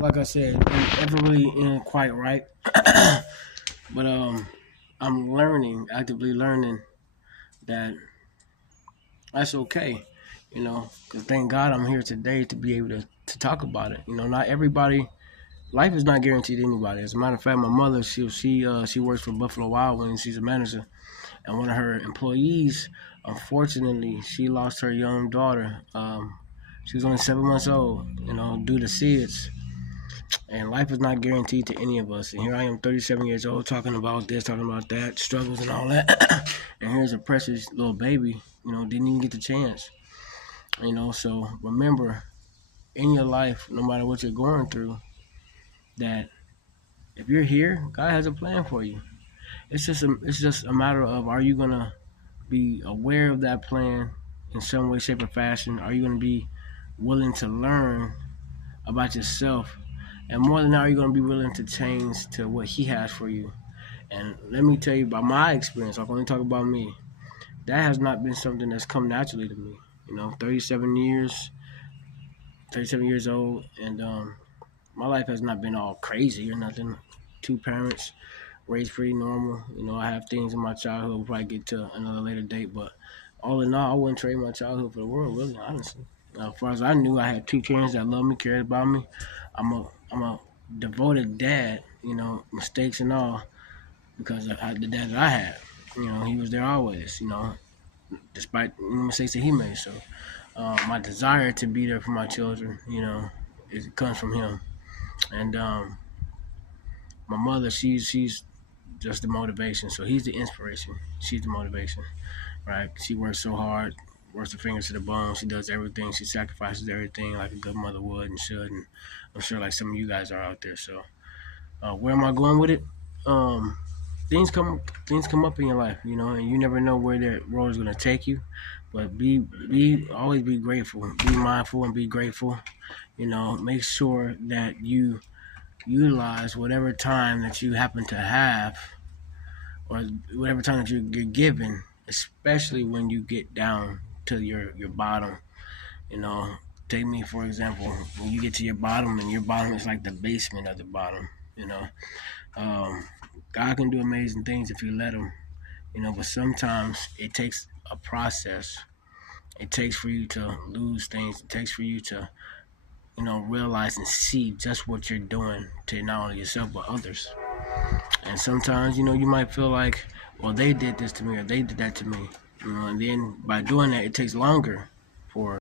like I said, it never really ended quite right. But I'm learning, actively learning that that's okay. Because thank God I'm here today to be able to talk about it. Not everybody. Life is not guaranteed to anybody. As a matter of fact, my mother, she works for Buffalo Wild Wings. She's a manager, and one of her employees, unfortunately, she lost her young daughter. She was only 7 months old. Due to SIDS. And life is not guaranteed to any of us. And here I am, 37 years old, talking about this, talking about that, struggles and all that. And here's a precious little baby, didn't even get the chance. So remember, in your life, no matter what you're going through, that if you're here, God has a plan for you. It's just a matter of, are you gonna be aware of that plan in some way, shape, or fashion? Are you gonna be willing to learn about yourself? And more than that, are you gonna be willing to change to what He has for you? And let me tell you about my experience. I'm going to talk about me. That has not been something that's come naturally to me. 37 years, 37 years old, and my life has not been all crazy or nothing. Two parents, raised pretty normal. I have things in my childhood we'll probably get to another later date, but all in all, I wouldn't trade my childhood for the world, really, honestly. As far as I knew, I had two parents that loved me, cared about me. I'm a devoted dad, mistakes and all, because the dad that I had, he was there always, despite mistakes that he made. So my desire to be there for my children, it comes from him. And my mother, she's just the motivation. So he's the inspiration. She's the motivation, right? She works so hard, works her fingers to the bone. She does everything. She sacrifices everything like a good mother would and should. And I'm sure like some of you guys are out there. So where am I going with it? Um, things come up in your life, and you never know where that road is gonna take you. But always be grateful, be mindful, and be grateful. Make sure that you utilize whatever time that you happen to have, or whatever time that you're given, especially when you get down to your bottom. You know, take me for example. When you get to your bottom, and your bottom is like the basement of the bottom. You know, um, God can do amazing things if you let Him. But sometimes it takes a process. It takes for you to lose things. It takes for you to, realize and see just what you're doing to not only yourself but others. And sometimes, you might feel like, well, they did this to me or they did that to me. And then by doing that, it takes longer for